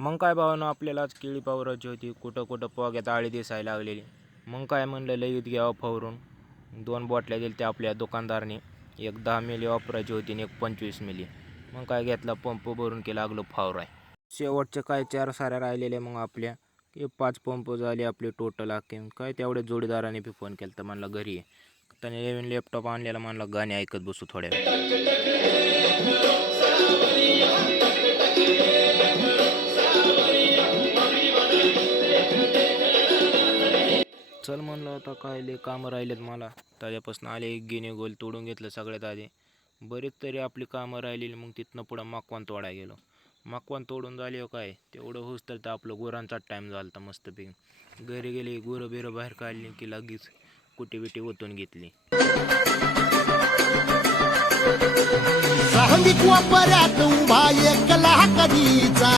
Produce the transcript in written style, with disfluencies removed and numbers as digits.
मग काय भावानं आपल्याला आज केळी पावराची होती. कुठं कुठं पोग्यात आळी दिसायला लागलेली. मग काय म्हणलं लगेच घ्यावं फवारून. 2 बॉटल्या दिल्या त्या आपल्या दुकानदाराने. एक 10 मिली वापरायची होती आणि एक 25 मिली. मग काय घेतला पंप भरून की लागलो फवाराय. शेवटचे काय 4 साऱ्या राहिलेल्या मग आपल्या. 5 पंप झाले आपले टोटल अख्खे. काय तेवढ्या जोडीदाराने बी फोन केला तर म्हणला घरी आहे. त्याने नवीन लॅपटॉप आणलेला, म्हणला गाणे ऐकत बसू थोड्या वेळ. चल म्हणलं आता काय लय कामं राहिलेत मला. त्याच्यापासून आले गिनी गोल तोडून घेतलं सगळ्यात आधी. बरीच तरी आपली कामं राहिलेली. मग तिथनं पुढं मकवान तोडायला गेलो. मकवान तोडून झाले काय तेवढं होस तर आपलं गुरांचा टाईम झाला तर मस्तपैकी. घरी गेली गुरं बिरं बाहेर काढली की लगेच कुटी बिटी ओतून घेतली. वापऱ्यात उभा एकला कधीचा